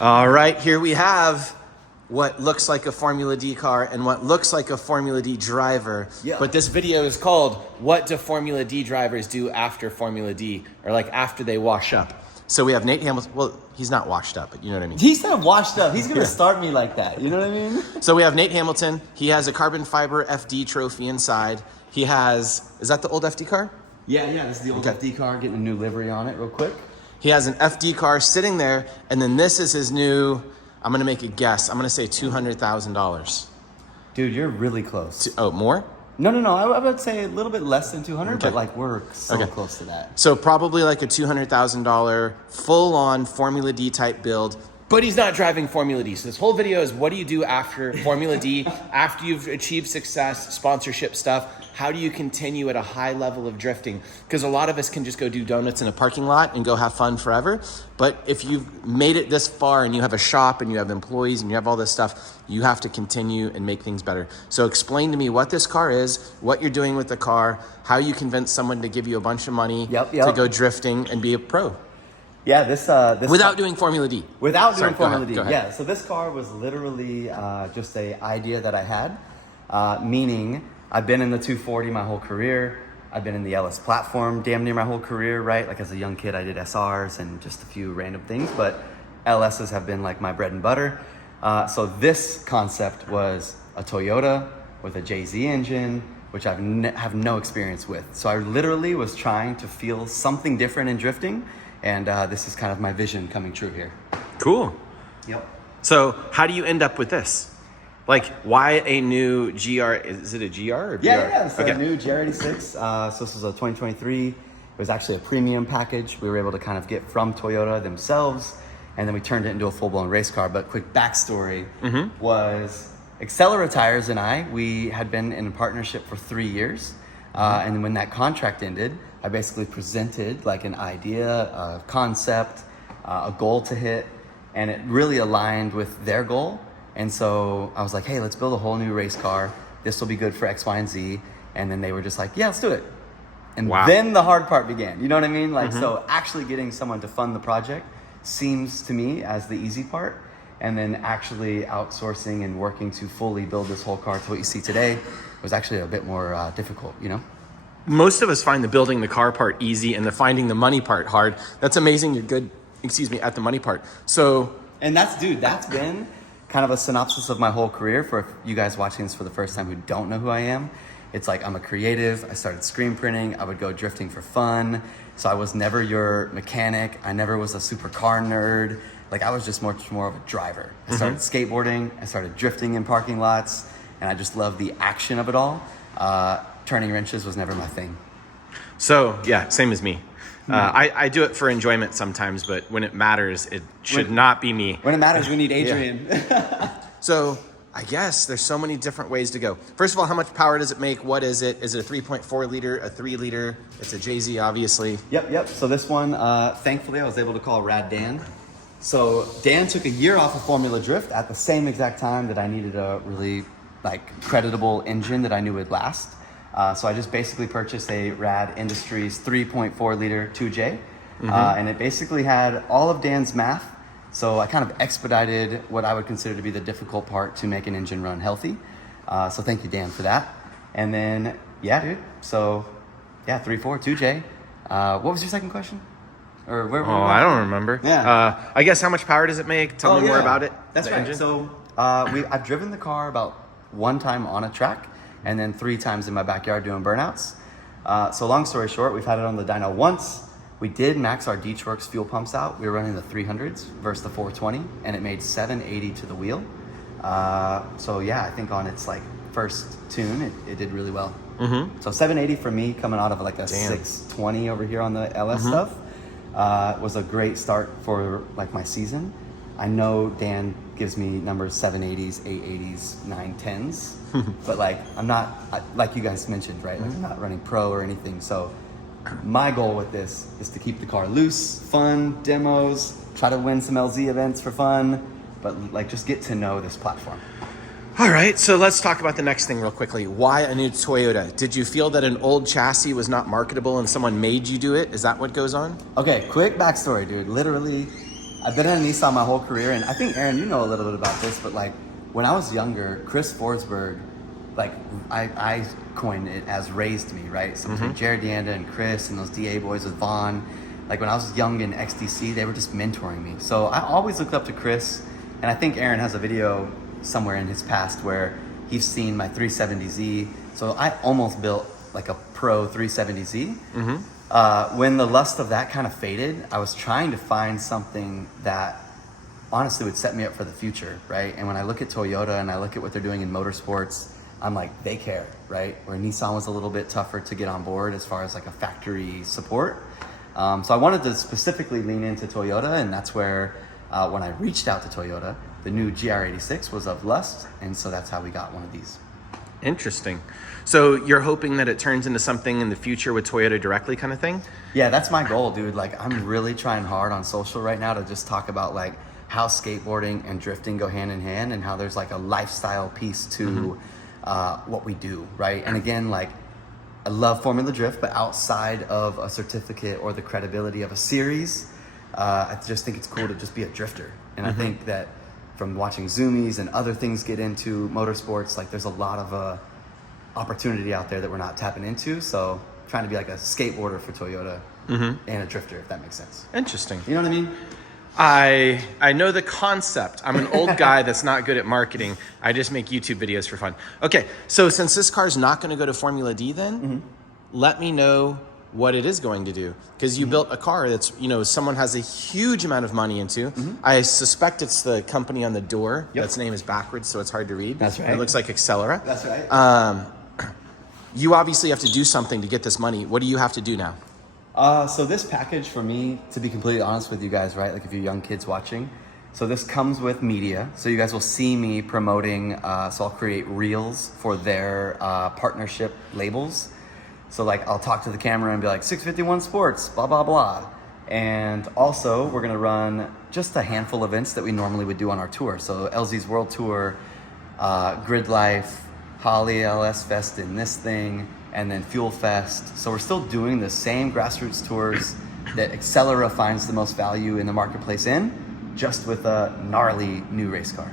All right, here we have what looks like a Formula D car and what looks like a Formula D driver. Yeah. But this video is called, what do Formula D drivers do after Formula D, or like after they wash up? So we have Nate Hamilton. Well, he's not washed up, but you know what I mean. He's not washed up. He's gonna start me like that. You know what I mean? So we have Nate Hamilton. He has a carbon fiber FD trophy inside. He has, is that the old FD car? Yeah, this is the old FD car, getting a new livery on it real quick. He has an FD car sitting there, and then this is his new, I'm gonna make a guess. I'm gonna say $200,000. Dude, you're really close. Oh, more? No. I would say a little bit less than 200, but like we're so close to that. So probably like a $200,000 full-on Formula D type build. But he's not driving Formula D. So this whole video is, what do you do after Formula D, after you've achieved success, sponsorship stuff? How do you continue at a high level of drifting? Because a lot of us can just go do donuts in a parking lot and go have fun forever. But if you've made it this far and you have a shop and you have employees and you have all this stuff, you have to continue and make things better. So explain to me what this car is, what you're doing with the car, how you convince someone to give you a bunch of money to go drifting and be a pro. Yeah, this without doing Formula D. Without doing Formula D. Go ahead. Yeah, so this car was literally just an idea that I had, meaning I've been in the 240 my whole career. I've been in the LS platform damn near my whole career, right? Like as a young kid, I did SRs and just a few random things, but LSs have been like my bread and butter. So this concept was a Toyota with a JZ engine, which I have no experience with. So I literally was trying to feel something different in drifting. And this is kind of my vision coming true here. Cool. Yep. So how do you end up with this? Like, why a new GR? Is it a GR or BR? Yeah. It's a new GR86. So this was a 2023. It was actually a premium package. We were able to kind of get from Toyota themselves, and then we turned it into a full-blown race car. But quick backstory was Accelera Tires and we had been in a partnership for 3 years. And when that contract ended, I basically presented like an idea, a concept, a goal to hit, and it really aligned with their goal. And so I was like, hey, let's build a whole new race car. This will be good for X, Y, and Z. And then they were just like, yeah, let's do it. And then the hard part began. You know what I mean? Like, so actually getting someone to fund the project seems to me as the easy part. And then actually outsourcing and working to fully build this whole car to what you see today was actually a bit more difficult, you know? Most of us find the building the car part easy and the finding the money part hard. That's amazing. You're good, at the money part. So, and that's been kind of a synopsis of my whole career for you guys watching this for the first time who don't know who I am. It's like, I'm a creative. I started screen printing. I would go drifting for fun. So I was never your mechanic. I never was a super car nerd. Like, I was just much more of a driver. I started skateboarding. I started drifting in parking lots, and I just loved the action of it all. Turning wrenches was never my thing. So yeah, same as me. I do it for enjoyment sometimes, but when it matters, it should not be me. When it matters, we need Adrian. So I guess there's so many different ways to go. First of all, how much power does it make? What is it? Is it a 3.4 liter, a 3 liter? It's a JZ, obviously. Yep. So this one, thankfully, I was able to call Rad Dan. So Dan took a year off of Formula Drift at the same exact time that I needed a really creditable engine that I knew would last. So I just basically purchased a Rad Industries 3.4 liter 2J. And it basically had all of Dan's math. So I kind of expedited what I would consider to be the difficult part to make an engine run healthy. So thank you, Dan, for that. And then, yeah, dude. So yeah, 3.4 2J. What was your second question? Or where I don't remember. Yeah. I guess how much power does it make? Tell me more about it. That's right. Engine. So I've driven the car about 1 time on a track, and then 3 times in my backyard doing burnouts. So long story short, we've had it on the dyno once. We did max our D-Works fuel pumps out. We were running the 300s versus the 420, and it made 780 to the wheel. So yeah, I think on its first tune, it did really well. So 780 for me coming out of a 620 over here on the LS stuff was a great start for my season. I know Dan gives me numbers 780s, 880s, 910s, but I'm not, like you guys mentioned, right? I'm not running pro or anything. So my goal with this is to keep the car loose, fun, demos, try to win some LZ events for fun, but just get to know this platform. All right, so let's talk about the next thing real quickly. Why a new Toyota? Did you feel that an old chassis was not marketable and someone made you do it? Is that what goes on? Okay, quick backstory, dude. Literally, I've been in Nissan my whole career, and I think, Aaron, you know a little bit about this, but like when I was younger, Chris Forsberg, like I coined it as raised me, right? So between Jared Deanda and Chris and those DA boys with Vaughn, like when I was young in XDC, they were just mentoring me. So I always looked up to Chris, and I think Aaron has a video somewhere in his past where he's seen my 370Z. So I almost built like a pro 370Z. When the lust of that kind of faded, I was trying to find something that honestly would set me up for the future, right? And when I look at Toyota and I look at what they're doing in motorsports, I'm like, they care, right? Where Nissan was a little bit tougher to get on board as far as like a factory support. So I wanted to specifically lean into Toyota, and that's where when I reached out to Toyota, the new GR86 was of lust, and so that's how we got one of these. Interesting. So you're hoping that it turns into something in the future with Toyota directly kind of thing? Yeah, that's my goal, dude. Like, I'm really trying hard on social right now to just talk about like how skateboarding and drifting go hand in hand, and how there's like a lifestyle piece to what we do, right? And again, like, I love Formula Drift, but outside of a certificate or the credibility of a series, I just think it's cool to just be a drifter. And I think that from watching Zoomies and other things get into motorsports, like there's a lot of opportunity out there that we're not tapping into. So trying to be like a skateboarder for Toyota and a drifter, if that makes sense. Interesting. You know what I mean? I know the concept. I'm an old guy that's not good at marketing. I just make YouTube videos for fun. Okay, so since this car is not going to go to Formula D then, let me know what it is going to do. Because you built a car that's, you know, someone has a huge amount of money into. I suspect it's the company on the door. Its name is backwards, so it's hard to read. That's right. It looks like Accelera. That's right. You obviously have to do something to get this money. What do you have to do now? So this package for me, to be completely honest with you guys, right? Like if you're young kids watching, so this comes with media. So you guys will see me promoting, so I'll create reels for their partnership labels. So like I'll talk to the camera and be like 651 Sports, blah, blah, blah. And also we're gonna run just a handful of events that we normally would do on our tour. So LZ's World Tour, Grid Life, Holly LS Fest in this thing, and then Fuel Fest. So we're still doing the same grassroots tours that Accelera finds the most value in the marketplace in, just with a gnarly new race car.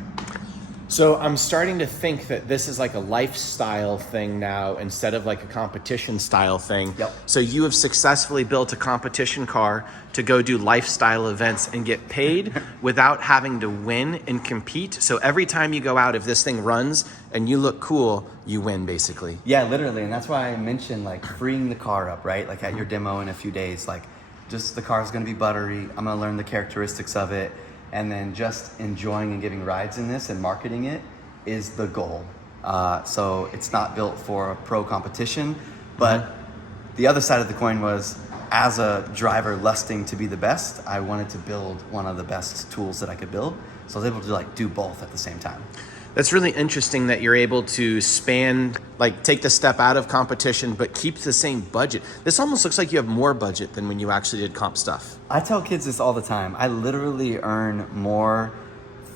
So I'm starting to think that this is like a lifestyle thing now instead of like a competition style thing. Yep. So you have successfully built a competition car to go do lifestyle events and get paid without having to win and compete. So every time you go out, if this thing runs and you look cool, you win basically. Yeah, literally. And that's why I mentioned like freeing the car up, right? Like at your demo in a few days, like just the car's gonna be buttery. I'm gonna learn the characteristics of it. And then just enjoying and giving rides in this and marketing it is the goal. So it's not built for a pro competition, but the other side of the coin was, as a driver lusting to be the best, I wanted to build one of the best tools that I could build. So I was able to like do both at the same time. That's really interesting that you're able to span, like take the step out of competition, but keep the same budget. This almost looks like you have more budget than when you actually did comp stuff. I tell kids this all the time. I literally earn more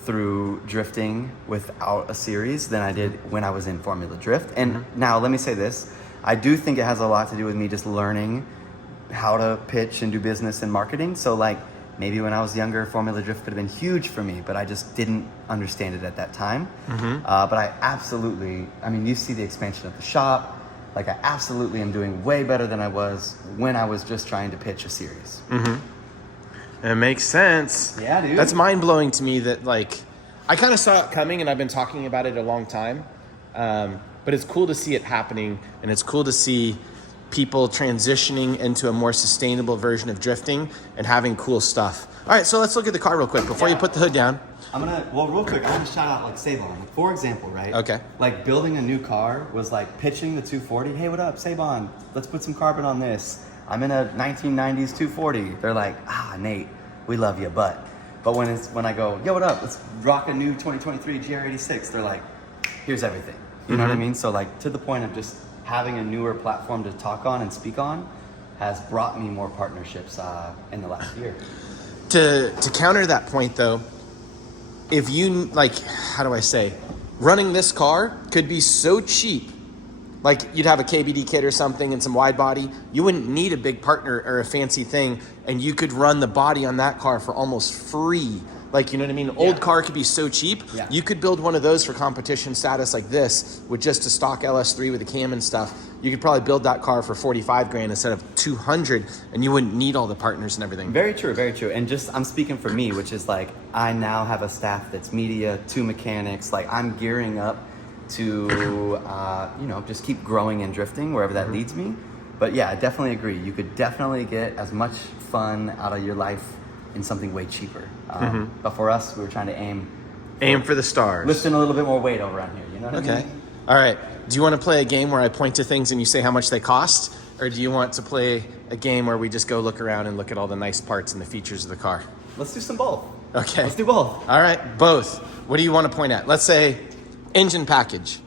through drifting without a series than I did when I was in Formula Drift. And now let me say this, I do think it has a lot to do with me just learning how to pitch and do business and marketing. So like, maybe when I was younger, Formula Drift could have been huge for me, but I just didn't understand it at that time. But I absolutely, I mean, you see the expansion of the shop. Like I absolutely am doing way better than I was when I was just trying to pitch a series. It makes sense. Yeah, dude. That's mind-blowing to me that like, I kind of saw it coming and I've been talking about it a long time. But it's cool to see it happening, and it's cool to see people transitioning into a more sustainable version of drifting and having cool stuff. All right, so let's look at the car real quick before you put the hood down. Real quick, I'm gonna shout out like Sabon. Like, for example, right? Okay. Like building a new car was like pitching the 240. Hey, what up, Sabon? Let's put some carbon on this. I'm in a 1990s 240. They're like, Nate, we love you, but when I go, yo, what up? Let's rock a new 2023 GR86. They're like, here's everything. You know what I mean? So like to the point of just having a newer platform to talk on and speak on has brought me more partnerships in the last year. To counter that point though, if you like, how do I say, running this car could be so cheap. Like you'd have a KBD kit or something and some wide body. You wouldn't need a big partner or a fancy thing. and you could run the body on that car for almost free. Like, you know what I mean? Old car could be so cheap. Yeah. You could build one of those for competition status like this with just a stock LS3 with a cam and stuff. You could probably build that car for 45 grand instead of 200, and you wouldn't need all the partners and everything. Very true, very true. And just, I'm speaking for me, which is like, I now have a staff that's media, 2 mechanics. Like, I'm gearing up to, you know, just keep growing and drifting wherever that leads me. But yeah, I definitely agree. You could definitely get as much fun out of your life in something way cheaper. But for us, we were trying to Aim for the stars. lifting a little bit more weight over around here, you know what I Okay. mean? All right. Do you want to play a game where I point to things and you say how much they cost? Or do you want to play a game where we just go look around and look at all the nice parts and the features of the car? Let's do some both. Okay. Let's do both. All right, both. What do you want to point at? Let's say engine package.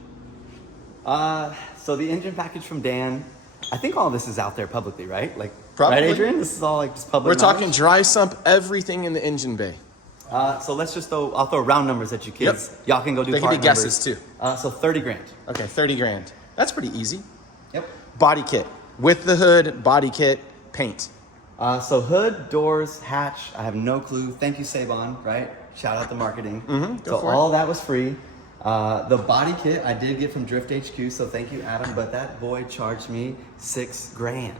So the engine package from Dan, I think all this is out there publicly, right? Like, Probably. right, Adrian? This is all like just public We're talking knowledge? dry sump, everything in the engine bay. So let's just I'll throw round numbers at you kids. Yep. Y'all can go do They can part be guesses numbers. too. So 30 grand. Okay, 30 grand. That's pretty easy. Yep. Body kit. With the hood, body kit, paint. So hood, doors, hatch, I have no clue. Thank you, Saban, right? Shout out to marketing. Go So for it. all that was free. The body kit I did get from Drift HQ, so thank you, Adam. But that boy charged me $6 grand.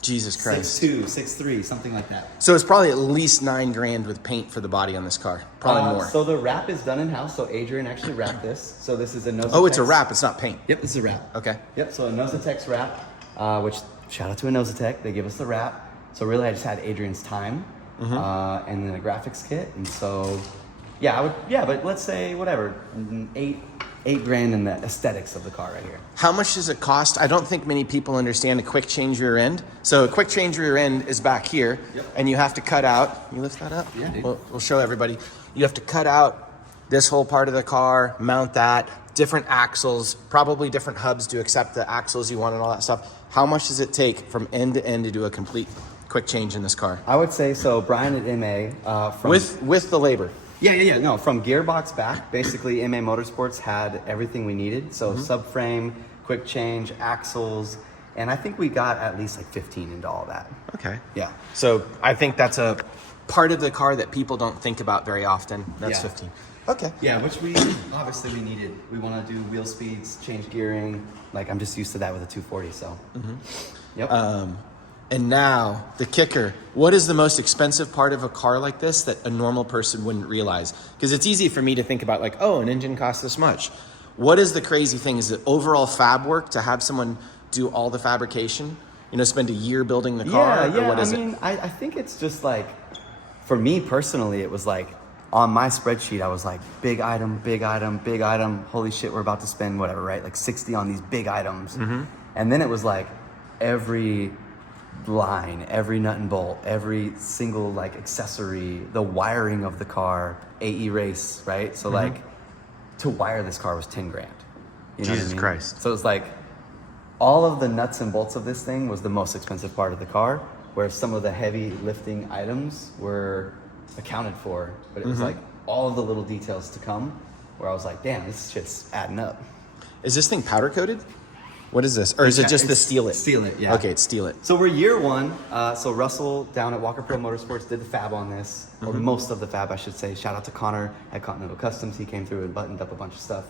Jesus Christ. 6.2, 6.3, something like that. So it's probably at least 9 grand with paint for the body on this car. Probably more. So the wrap is done in house. So Adrian actually wrapped this. So this is a Nosetex. Oh, it's a wrap. It's not paint. Yep, this is a wrap. Okay. Yep, so a Nosetex wrap, which shout out to a Nosetech. They give us the wrap. So really, I just had Adrian's time, and then a graphics kit. And so, but let's say whatever, eight grand in the aesthetics of the car right here. How much does it cost? I don't think many people understand a quick change rear end. So a quick change rear end is back here, and you have to cut out. You lift that up? Yeah, dude. We'll show everybody. You have to cut out this whole part of the car, mount that, different axles, probably different hubs to accept the axles you want and all that stuff. How much does it take from end to end to do a complete quick change in this car? I would say so. Brian at MA from With the labor. Yeah. No, from gearbox back, basically MA Motorsports had everything we needed. So subframe, quick change, axles, and I think we got at least like 15 into all that. Okay. Yeah. So I think that's a part of the car that people don't think about very often. That's Yeah. 15. Okay. Yeah, which we obviously we needed. We want to do wheel speeds, change gearing. Like I'm just used to that with a 240. So. Yep. And now the kicker. What is the most expensive part of a car like this that a normal person wouldn't realize? Because it's easy for me to think about like, oh, an engine costs this much. What is the crazy thing? Is it overall fab work to have someone do all the fabrication? You know, spend a year building the car? Yeah. Or what is I mean, I think it's just like, for me personally, it was like on my spreadsheet, I was like, big item, big item, big item. Holy shit, we're about to spend whatever, right? Like 60 on these big items. And then it was like every line, every nut and bolt, every single like accessory, the wiring of the car, AE race, right? So like to wire this car was 10 grand. You know what I Jesus mean? Christ. So it's like all of the nuts and bolts of this thing was the most expensive part of the car, where some of the heavy lifting items were accounted for, but it was like all of the little details to come where I was like, damn, this shit's adding up. Is this thing powder coated? What is this? Or is it just the steel it? Steel it, yeah. Okay, it's steel it. So we're year one. So Russell down at Walker Pro Motorsports did the fab on this, or most of the fab, I should say. Shout out to Connor at Continental Customs. He came through and buttoned up a bunch of stuff.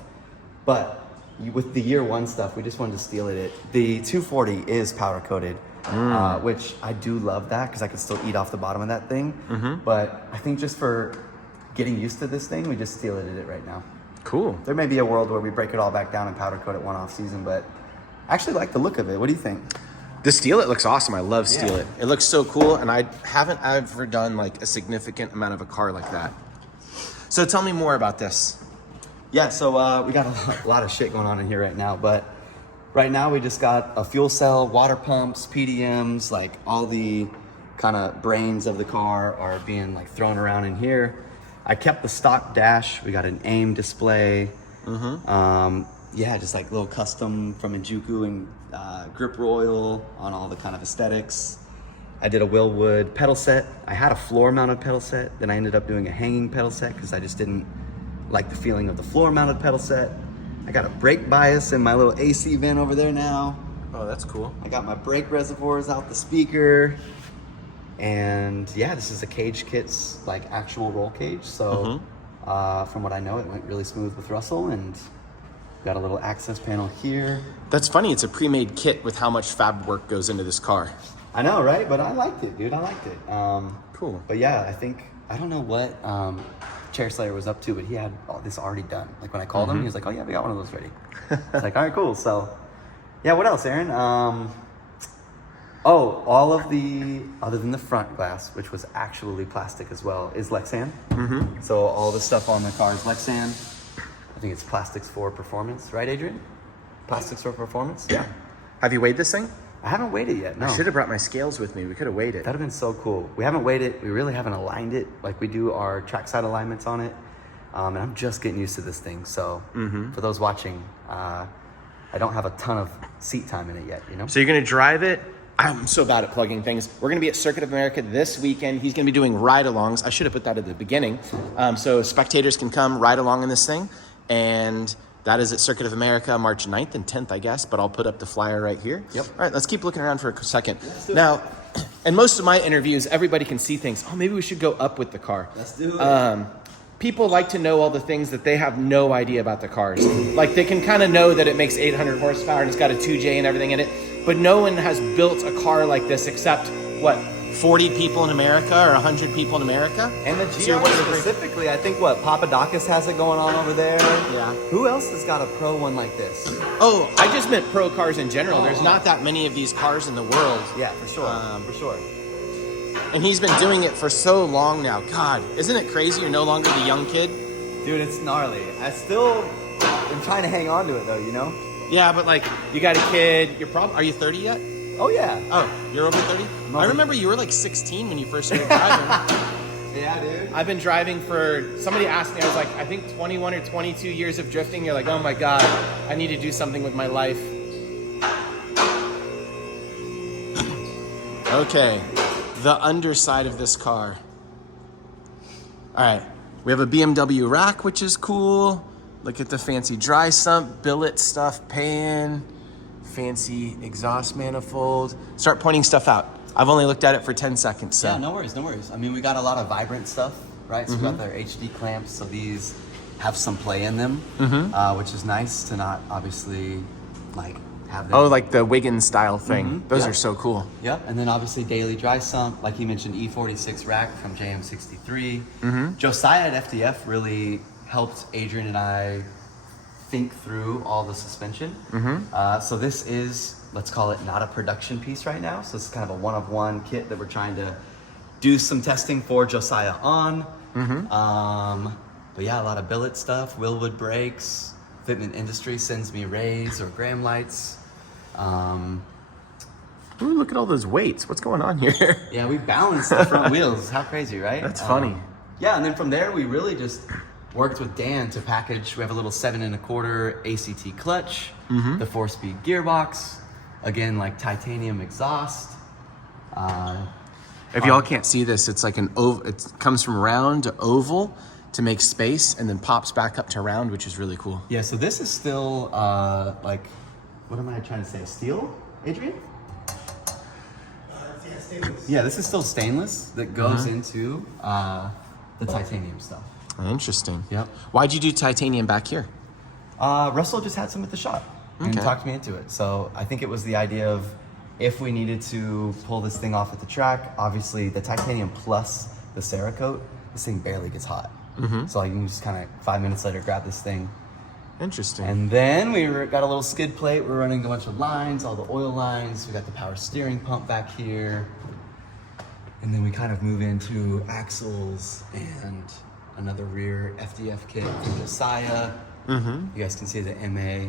But with the year one stuff, we just wanted to steel it. The 240 is powder coated, which I do love that because I can still eat off the bottom of that thing. But I think just for getting used to this thing, we just steel it right now. Cool. There may be a world where we break it all back down and powder coat it one off season, but I actually like the look of it. What do you think? The steel it looks awesome. I love steel Yeah. it. It looks so cool, and I haven't ever done like a significant amount of a car like that. So tell me more about this. Yeah, so we got a lot of shit going on in here right now, but right now we just got a fuel cell, water pumps, PDMs, like all the kind of brains of the car are being like thrown around in here. I kept the stock dash. We got an AIM display. Yeah, just like little custom from Injuku and grip royal on all the kind of aesthetics. I did a Willwood pedal set. I had a floor mounted pedal set. Then I ended up doing a hanging pedal set because I just didn't like the feeling of the floor mounted pedal set. I got a brake bias in my little AC vent over there now. Oh, that's cool. I got my brake reservoirs out the speaker. And yeah, this is a cage kit's like actual roll cage. So from what I know, it went really smooth with Russell, and got a little access panel here. That's funny. It's a pre-made kit with how much fab work goes into this car. I know, right? But I liked it, dude. I liked it. Cool. But yeah, I don't know what Chair Slayer was up to, but he had all this already done. Like when I called him, he was like, "Oh yeah, we got one of those ready." It's like, all right, cool. So yeah, what else, Aaron? All of the, other than the front glass, which was actually plastic as well, is Lexan. So all the stuff on the car is Lexan. I think it's plastics for performance, right, Adrian? Plastics for performance? Yeah. Have you weighed this thing? I haven't weighed it yet, no. I should have brought my scales with me. We could have weighed it. That'd have been so cool. We haven't weighed it. We really haven't aligned it. Like we do our trackside alignments on it. And I'm just getting used to this thing. So for those watching, I don't have a ton of seat time in it yet, you know? So you're going to drive it. I'm so bad at plugging things. We're going to be at Circuit of America this weekend. He's going to be doing ride-alongs. I should have put that at the beginning. So spectators can come ride along in this thing. And that is at Circuit of America, March 9th and 10th, I guess. But I'll put up the flyer right here. Yep. All right, let's keep looking around for a second. Now, in most of my interviews, everybody can see things. Oh, maybe we should go up with the car. Let's do it. People like to know all the things that they have no idea about the cars. Like they can kind of know that it makes 800 horsepower and it's got a 2J and everything in it, but no one has built a car like this except, what, 40 people in America or 100 people in America? And the GR specifically, I think Papadakis has it going on over there. Yeah. Who else has got a pro one like this? Oh, I just meant pro cars in general. There's not that many of these cars in the world. Yeah, for sure. For sure. And he's been doing it for so long now. God, isn't it crazy you're no longer the young kid? Dude, it's gnarly. I still am trying to hang on to it though, you know? Yeah, but like, you got a kid. Are you 30 yet? Oh yeah. Oh, you're over 30? I remember you were like 16 when you first started driving. Yeah, dude. I've been driving somebody asked me, I was like, I think 21 or 22 years of drifting. You're like, oh my God, I need to do something with my life. Okay, the underside of this car. All right, we have a BMW rack, which is cool. Look at the fancy dry sump, billet stuff, pan, fancy exhaust manifold. Start pointing stuff out. I've only looked at it for 10 seconds. So. Yeah, no worries, no worries. I mean, we got a lot of vibrant stuff, right? So we got their HD clamps, so these have some play in them, which is nice to not obviously like have them. Oh, like the Wiggins style thing. Those are so cool. Yep, and then obviously daily dry sump, like you mentioned, E46 rack from JM63. Josiah at FDF really helped Adrian and I think through all the suspension. So this is, let's call it not a production piece right now. So this is kind of a one-of-one kit that we're trying to do some testing for Josiah on. But yeah, a lot of billet stuff, Willwood brakes, Fitment Industry sends me rays or gram lights. Ooh, look at all those weights. What's going on here? Yeah, we balanced the front wheels. How crazy, right? That's funny. Yeah, and then from there, we really just worked with Dan to package. We have a little 7 1/4 ACT clutch, the 4-speed gearbox, again, like titanium exhaust. If y'all can't see this, it's like an oval. It comes from round to oval to make space and then pops back up to round, which is really cool. Yeah, so this is still like, what am I trying to say? Steel, Adrian? Yeah, stainless. Yeah, this is still stainless that goes into the titanium stuff. Interesting. Yep. Why'd you do titanium back here? Russell just had some at the shop and Okay. talked me into it. So I think it was the idea of if we needed to pull this thing off at the track, obviously the titanium plus the Cerakote, this thing barely gets hot. So like, you can just kind of 5 minutes later grab this thing. Interesting. And then got a little skid plate. We're running a bunch of lines, all the oil lines. We got the power steering pump back here. And then we kind of move into axles and another rear FDF kit from Josiah. You guys can see the MA.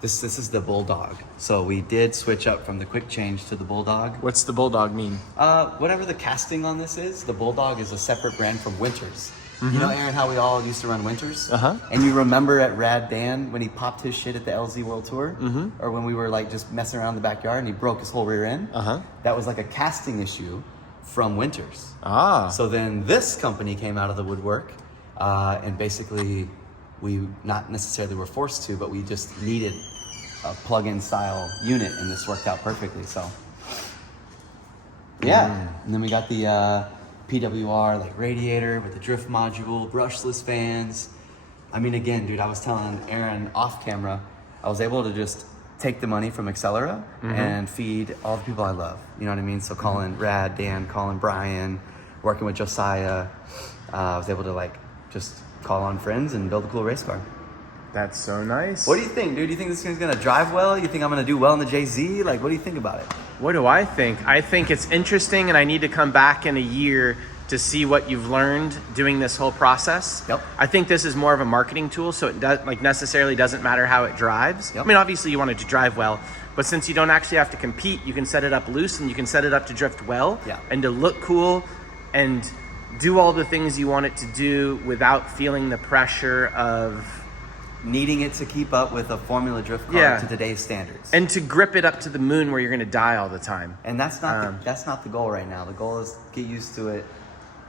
This is the Bulldog. So we did switch up from the quick change to the Bulldog. What's the Bulldog mean? Whatever the casting on this is, the Bulldog is a separate brand from Winters. You know, Aaron, how we all used to run Winters? And you remember at Rad Dan when he popped his shit at the LZ World Tour? Or when we were like just messing around in the backyard and he broke his whole rear end? That was like a casting issue from Winters. So then this company came out of the woodwork and basically we not necessarily were forced to, but we just needed a plug-in style unit and this worked out perfectly, so. Yeah. And then we got the PWR like radiator with the drift module, brushless fans. I mean, again, dude, I was telling Aaron off camera, I was able to just take the money from Accelera and feed all the people I love. You know what I mean? So calling Rad, Dan, calling Brian, working with Josiah. I was able to like just call on friends and build a cool race car. That's so nice. What do you think, dude? Do you think this thing's gonna drive well? You think I'm gonna do well in the JZ? Like, what do you think about it? What do I think? I think it's interesting, and I need to come back in a year to see what you've learned doing this whole process. Yep. I think this is more of a marketing tool, so it does, like, necessarily doesn't matter how it drives. Yep. I mean, obviously you want it to drive well, but since you don't actually have to compete, you can set it up loose and you can set it up to drift well and to look cool and do all the things you want it to do without feeling the pressure of needing it to keep up with a Formula Drift car to today's standards. And to grip it up to the moon where you're going to die all the time. And that's not that's not the goal right now. The goal is get used to it.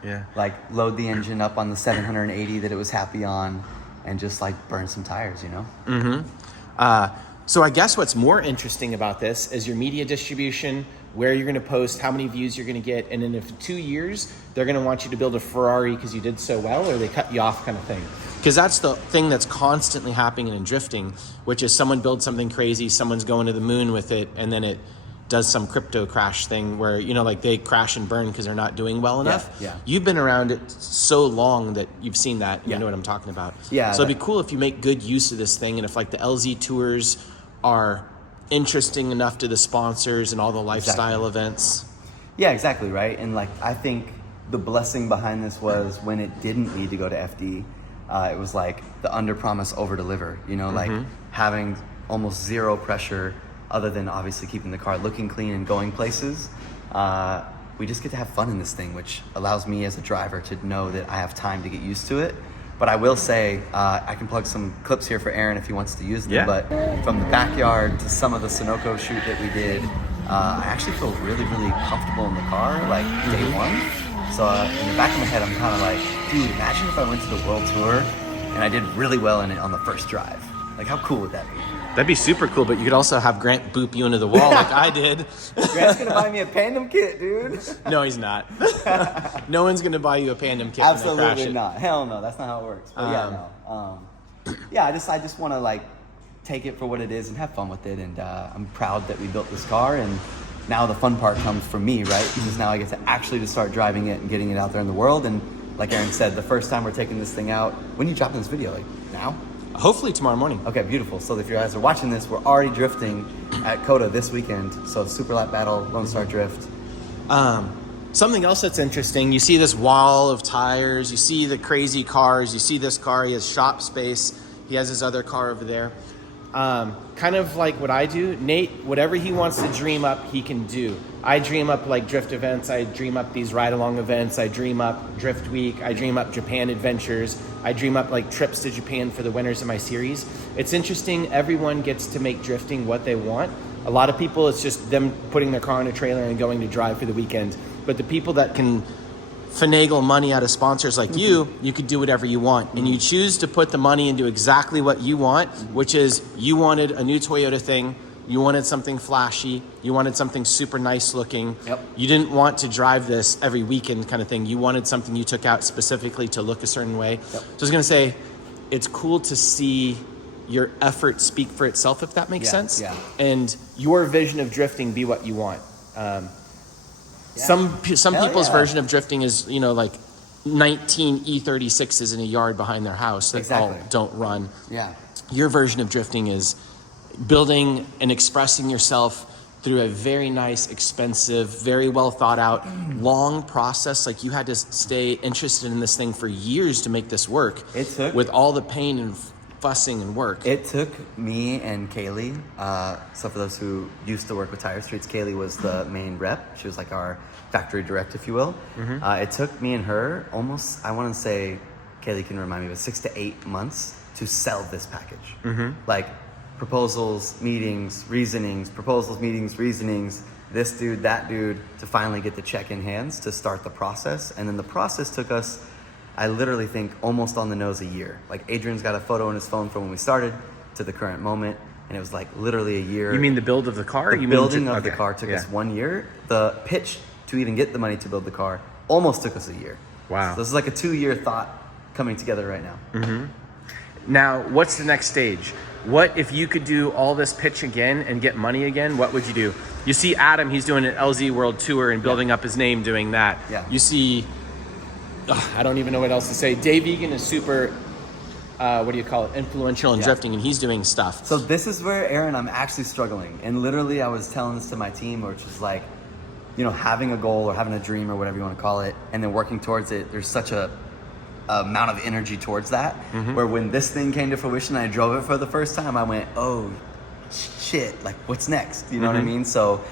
Yeah. Like load the engine up on the 780 that it was happy on and just like burn some tires, you know? So I guess what's more interesting about this is your media distribution, where you're going to post, how many views you're going to get, and then if 2 years, they're going to want you to build a Ferrari because you did so well, or they cut you off kind of thing. Because that's the thing that's constantly happening in drifting, which is someone builds something crazy, someone's going to the moon with it, and then it does some crypto crash thing where, you know, like they crash and burn because they're not doing well enough. Yeah. You've been around it so long that you've seen that, and you know what I'm talking about. Yeah. So it'd be cool if you make good use of this thing, and if like the LZ tours are interesting enough to the sponsors and all the lifestyle events. Yeah, exactly, right? And like, I think the blessing behind this was when it didn't need to go to FD, it was like the under promise, over deliver, you know, like having almost zero pressure other than obviously keeping the car looking clean and going places. We just get to have fun in this thing, which allows me as a driver to know that I have time to get used to it. But I will say, I can plug some clips here for Aaron if he wants to use them. Yeah. But from the backyard to some of the Sunoco shoot that we did, I actually feel really, really comfortable in the car, like day one. So in the back of my head, I'm kind of like, dude, imagine if I went to the World Tour and I did really well in it on the first drive. Like, how cool would that be? That'd be super cool, but you could also have Grant boop you into the wall like I did. Grant's gonna buy me a Pandem kit, dude. No, he's not. No one's gonna buy you a Pandem kit when they crash Absolutely it. not. Hell no, that's not how it works. But yeah, I just want to like take it for what it is and have fun with it. And I'm proud that we built this car. And now the fun part comes for me, right? Because now I get to actually just start driving it and getting it out there in the world. And like Aaron said, the first time we're taking this thing out, when you dropping this video, like now? Hopefully tomorrow morning. Okay, beautiful. So if you guys are watching this, we're already drifting at COTA this weekend. So Super Lap Battle, Lone Star Drift. Something else that's interesting, you see this wall of tires, you see the crazy cars, you see this car, he has shop space, he has his other car over there. Kind of like what I do, Nate, whatever he wants to dream up, he can do. I dream up like drift events, I dream up these ride-along events, I dream up Drift Week, I dream up Japan adventures, I dream up like trips to Japan for the winners of my series. It's interesting, everyone gets to make drifting what they want. A lot of people, it's just them putting their car in a trailer and going to drive for the weekend. But the people that can finagle money out of sponsors like you could do whatever you want. And you choose to put the money into exactly what you want, which is you wanted a new Toyota thing, you wanted something flashy, you wanted something super nice looking. Yep. You didn't want to drive this every weekend kind of thing. You wanted something you took out specifically to look a certain way. Yep. So I was gonna say, it's cool to see your effort speak for itself, if that makes sense. Yeah. And your vision of drifting be what you want. Some people's version of drifting is, you know, like 19 E36s in a yard behind their house that all don't run. Yeah. Your version of drifting is building and expressing yourself through a very nice, expensive, very well thought out, long process. Like you had to stay interested in this thing for years to make this work. It took, with all the pain and fussing and work. It took me and Kaylee, so for those who used to work with Tire Streets, Kaylee was the main rep. She was like our factory direct, if you will. It took me and her almost, I want to say, Kaylee can remind me, but 6 to 8 months to sell this package. Like proposals, meetings, reasonings, proposals, meetings, reasonings, this dude, that dude, to finally get the check in hands to start the process. And then the process took us, I literally think, almost on the nose a year. Like Adrian's got a photo on his phone from when we started to the current moment, and it was like literally a year. You mean the build of the car? The building of the car took us 1 year. The pitch to even get the money to build the car almost took us a year. Wow. So this is like a 2-year thought coming together right now. Now, what's the next stage? What if you could do all this pitch again and get money again? What would you do? You see Adam, he's doing an LZ World Tour and building up his name doing that. Yeah. You see, I don't even know what else to say. Dave Egan is super, what do you call it? Influential in drifting, and he's doing stuff. So this is where, Aaron, I'm actually struggling. And literally I was telling this to my team, which is like, you know, having a goal or having a dream or whatever you want to call it, and then working towards it, there's such a amount of energy towards that, where when this thing came to fruition, I drove it for the first time, I went, oh shit, like what's next? You know what I mean? So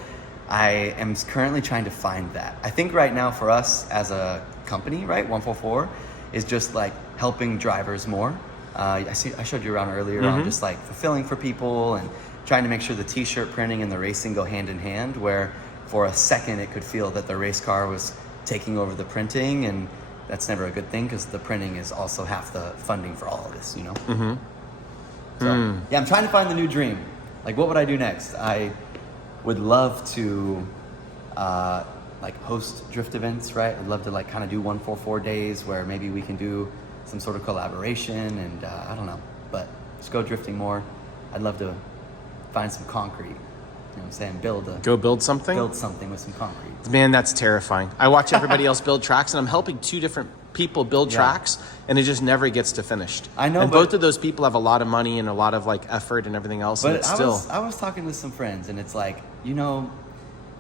I am currently trying to find that. I think right now for us as a company, right, 144 is just like helping drivers more. I showed you around earlier on just like fulfilling for people and trying to make sure the t-shirt printing and the racing go hand in hand, where for a second it could feel that the race car was taking over the printing, and that's never a good thing because the printing is also half the funding for all of this, you know? So, yeah, I'm trying to find the new dream. Like, what would I do next? I would love to like host drift events, right? I'd love to like kind of do 144 days where maybe we can do some sort of collaboration, and I don't know, but just go drifting more. I'd love to find some concrete. You know what I'm saying? Go build something? Build something with some concrete. Man, that's terrifying. I watch everybody else build tracks, and I'm helping 2 different people build tracks, and it just never gets to finished. I know, and both of those people have a lot of money and a lot of like effort and everything else. But and it's still. I was talking to some friends, and it's like, you know,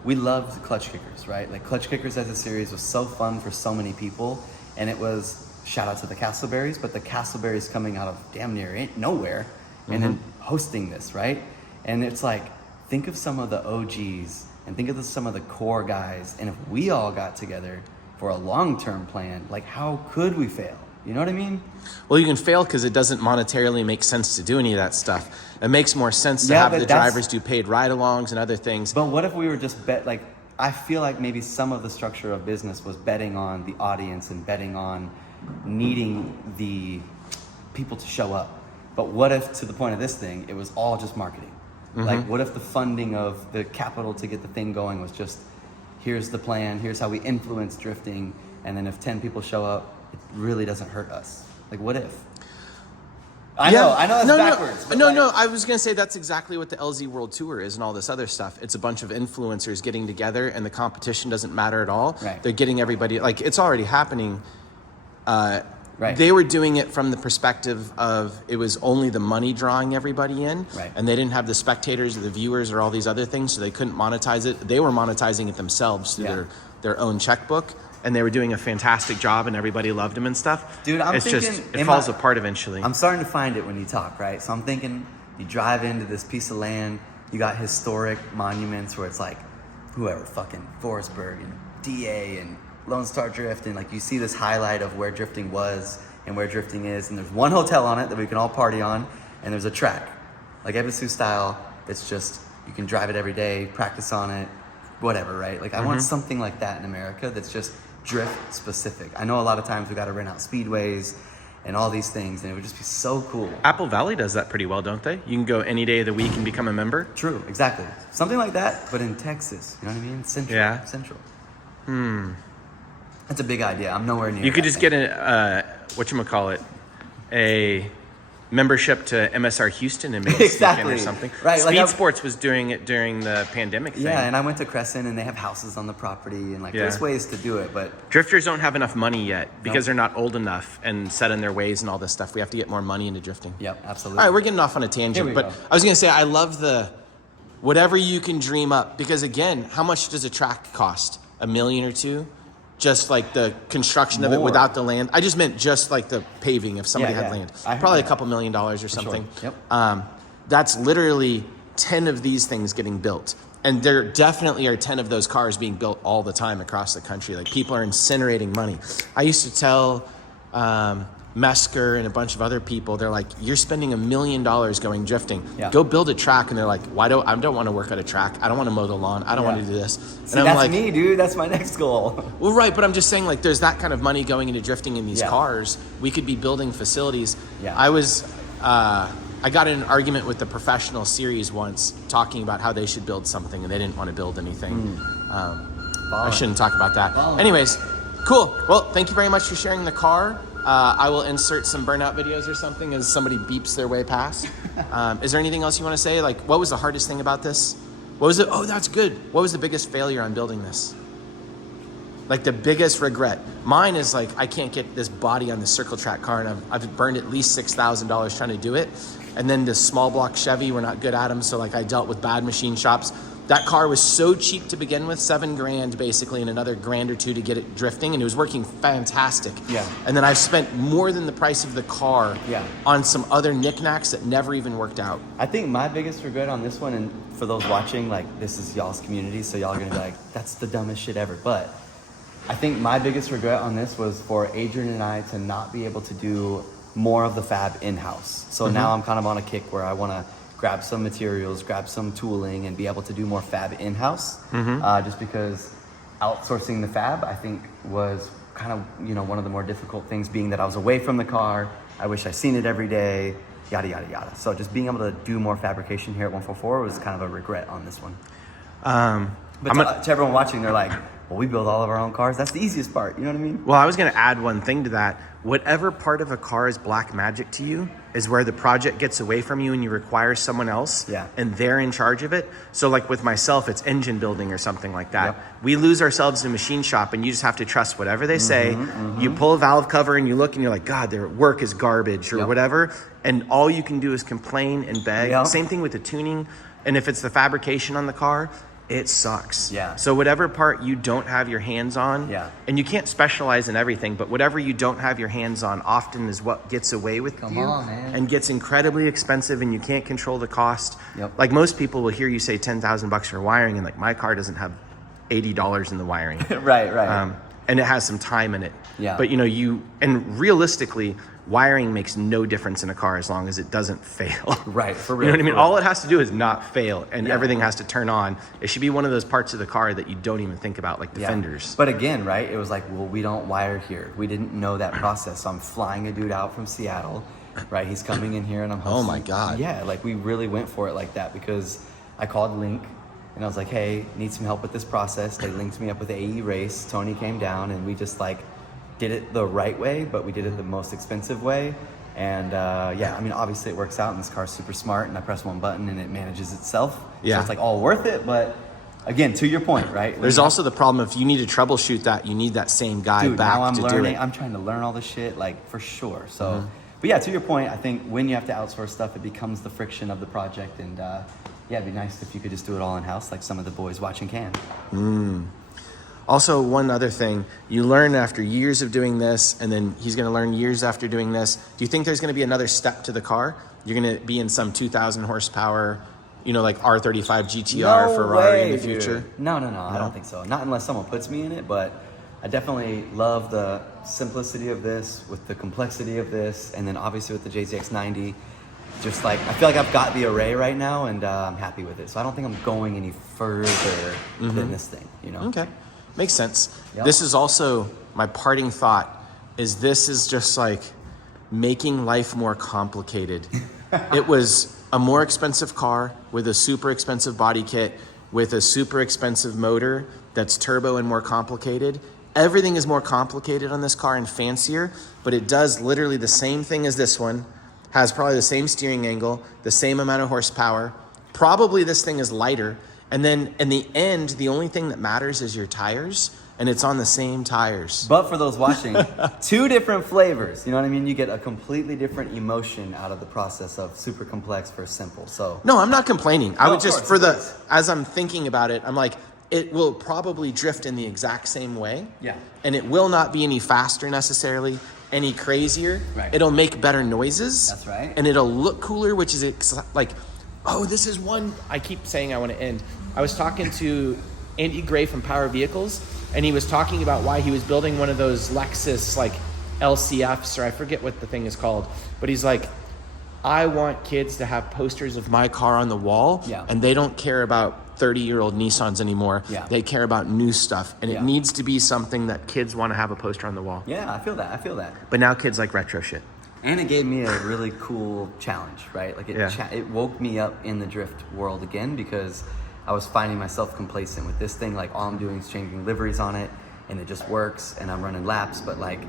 we loved Clutch Kickers, right? Like Clutch Kickers as a series was so fun for so many people, and it was, shout out to the Castleberries, but the Castleberries coming out of damn near nowhere, and then hosting this, right? And it's like, think of some of the OGs and think of some of the core guys, and if we all got together for a long-term plan, like how could we fail? You know what I mean? Well, you can fail because it doesn't monetarily make sense to do any of that stuff. It makes more sense to have the drivers do paid ride-alongs and other things. But what if we were just like, I feel like maybe some of the structure of business was betting on the audience and betting on needing the people to show up. But what if, to the point of this thing, it was all just marketing? Like, what if the funding of the capital to get the thing going was just, here's the plan, here's how we influence drifting, and then if 10 people show up, it really doesn't hurt us. Like, what if? I know that's backwards. No, I was going to say that's exactly what the LZ World Tour is and all this other stuff. It's a bunch of influencers getting together, and the competition doesn't matter at all. Right. They're getting everybody, like, it's already happening. Right. They were doing it from the perspective of it was only the money drawing everybody in, right, and they didn't have the spectators or the viewers or all these other things, so they couldn't monetize it. They were monetizing it themselves through their own checkbook, and they were doing a fantastic job, and everybody loved them and stuff. Dude, it falls apart eventually. I'm starting to find it when you talk, right? So I'm thinking you drive into this piece of land, you got historic monuments where it's like whoever, fucking Forestburg and DA and Lone Star Drift, and like you see this highlight of where drifting was and where drifting is, and there's one hotel on it that we can all party on, and there's a track like Ebisu style that's just, you can drive it every day, practice on it, whatever, right? Like I want something like that in America that's just drift specific. I know a lot of times we got to rent out speedways and all these things, and it would just be so cool. Apple Valley does that pretty well, don't they? You can go any day of the week and become a member. True, exactly. Something like that, but in Texas. You know what I mean? Central. That's a big idea. I'm nowhere near. You could just get a membership to MSR Houston and maybe sneak in or something. Right. Speed Sports was doing it during the pandemic thing. Yeah, and I went to Crescent, and they have houses on the property, and like there's ways to do it, but drifters don't have enough money yet because they're not old enough and set in their ways and all this stuff. We have to get more money into drifting. Yep, absolutely. All right, we're getting off on a tangent, but I was gonna say I love the whatever you can dream up, because again, how much does a track cost? $1 million or $2 million? Just like the construction of it without the land. I just meant just like the paving if somebody had land. Probably a couple $1 million or something. Sure. Yep. That's literally 10 of these things getting built. And there definitely are 10 of those cars being built all the time across the country. Like people are incinerating money. I used to tell Mesker and a bunch of other people, they're like, you're spending $1 million going drifting. Yeah. Go build a track. And they're like, I don't want to work at a track. I don't want to mow the lawn. I don't want to do this. See, and that's me, dude. That's my next goal. Well, right. But I'm just saying, like, there's that kind of money going into drifting in these cars. We could be building facilities. Yeah. I got in an argument with the professional series once talking about how they should build something and they didn't want to build anything. I shouldn't talk about that. Follow. Anyways, cool. Well, thank you very much for sharing the car. I will insert some burnout videos or something as somebody beeps their way past. Is there anything else you want to say? Like, what was the hardest thing about this? What was it? Oh, that's good. What was the biggest failure on building this? Like the biggest regret. Mine is like, I can't get this body on the circle track car, and I've burned at least $6,000 trying to do it. And then this small block Chevy, we're not good at them. So like I dealt with bad machine shops. That car was so cheap to begin with, $7,000 basically, and another grand or two to get it drifting, and it was working fantastic. Yeah. And then I've spent more than the price of the car on some other knickknacks that never even worked out. I think my biggest regret on this one, and for those watching, like this is y'all's community, so y'all are gonna be like, that's the dumbest shit ever. But I think my biggest regret on this was for Adrian and I to not be able to do more of the fab in-house. So now I'm kind of on a kick where I wanna grab some materials, grab some tooling, and be able to do more fab in-house. Just because outsourcing the fab, I think, was kind of, you know, one of the more difficult things, being that I was away from the car. I wish I seen it every day, yada, yada, yada. So just being able to do more fabrication here at 144 was kind of a regret on this one. But to everyone watching, they're like, well, we build all of our own cars. That's the easiest part. You know what I mean? Well, I was going to add one thing to that. Whatever part of a car is black magic to you is where the project gets away from you and you require someone else and they're in charge of it. So like with myself, it's engine building or something like that. We lose ourselves in a machine shop and you just have to trust whatever they say. You pull a valve cover and you look and you're like, God, their work is garbage or whatever. And all you can do is complain and beg. Same thing with the tuning. And if it's the fabrication on the car, it sucks. So whatever part you don't have your hands on, and you can't specialize in everything, but whatever you don't have your hands on often is what gets away with you and gets incredibly expensive, and you can't control the cost. Like most people will hear you say $10,000 for wiring, and like my car doesn't have $80 in the wiring. And it has some time in it. But you know, and realistically, wiring makes no difference in a car as long as it doesn't fail. For real. You know what I mean? All it has to do is not fail, and everything has to turn on. It should be one of those parts of the car that you don't even think about, like the fenders. But again, right, it was like, well, we don't wire here. We didn't know that process. So I'm flying a dude out from Seattle, right? He's coming in here and I'm hosting. Oh my God. Yeah, like we really went for it like that, because I called Link and I was like, hey, need some help with this process. They linked me up with AE Race. Tony came down and we just like did it the right way, but we did it the most expensive way. And I mean, obviously it works out, and this car's super smart, and I press one button and it manages itself. So it's like all worth it. But again, to your point, right? There's also the problem, if you need to troubleshoot that, you need that same guy back now I'm to learning, do it. I'm trying to learn all this shit, like for sure. So, but yeah, to your point, I think when you have to outsource stuff, it becomes the friction of the project. And it'd be nice if you could just do it all in-house, like some of the boys watching can. Also, one other thing, you learn after years of doing this, and then he's going to learn years after doing this. Do you think there's going to be another step to the car? You're going to be in some 2,000 horsepower, you know, like R35 GTR Ferrari in the future? No, I don't think so. Not unless someone puts me in it, but I definitely love the simplicity of this with the complexity of this, and then obviously with the JZX90. Just like, I feel like I've got the array right now, and I'm happy with it. So I don't think I'm going any further than this thing, you know? Okay. Makes sense. This is also my parting thought, is this is just like making life more complicated. It was a more expensive car with a super expensive body kit, with a super expensive motor that's turbo and more complicated. Everything is more complicated on this car and fancier, but it does literally the same thing as this one, has probably the same steering angle, the same amount of horsepower. Probably this thing is lighter. And then in the end, the only thing that matters is your tires, and it's on the same tires. But for those watching, two different flavors. You know what I mean? You get a completely different emotion out of the process of super complex versus simple. So no, I'm not complaining. I would just, as I'm thinking about it, I'm like, it will probably drift in the exact same way. And it will not be any faster necessarily, any crazier. It'll make better noises. That's right. And it'll look cooler, which is like, oh, this is one, I keep saying I want to end. I was talking to Andy Gray from Power Vehicles, and he was talking about why he was building one of those Lexus like LCFs, or I forget what the thing is called, but he's like, I want kids to have posters of my car on the wall, and they don't care about 30-year-old Nissans anymore. They care about new stuff, and it needs to be something that kids want to have a poster on the wall. I feel that. But now kids like retro shit. And it gave me a really cool challenge, right? Like it woke me up in the drift world again, because I was finding myself complacent with this thing. Like all I'm doing is changing liveries on it, and it just works, and I'm running laps. But like,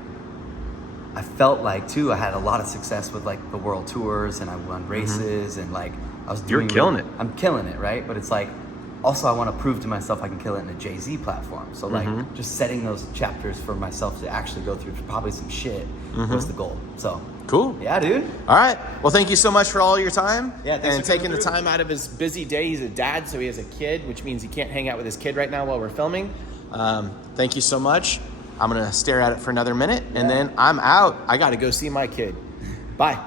I felt like too, I had a lot of success with like the world tours, and I won races, and like I was doing. You're killing it. I'm killing it, right? But it's like, also I want to prove to myself I can kill it in a Jay-Z platform. So like, just setting those chapters for myself to actually go through probably some shit was the goal. So cool. yeah, dude. All right. Well, thank you so much for all your time. Yeah, thanks and for coming taking the through. time out of his busy day. He's a dad, so he has a kid, which means he can't hang out with his kid right now while we're filming. Thank you so much. I'm gonna stare at it for another minute, and then I'm out. I gotta go see my kid. Bye.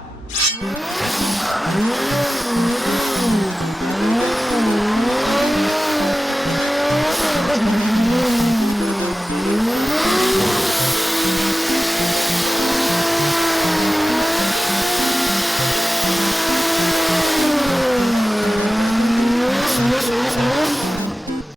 We'll be right back.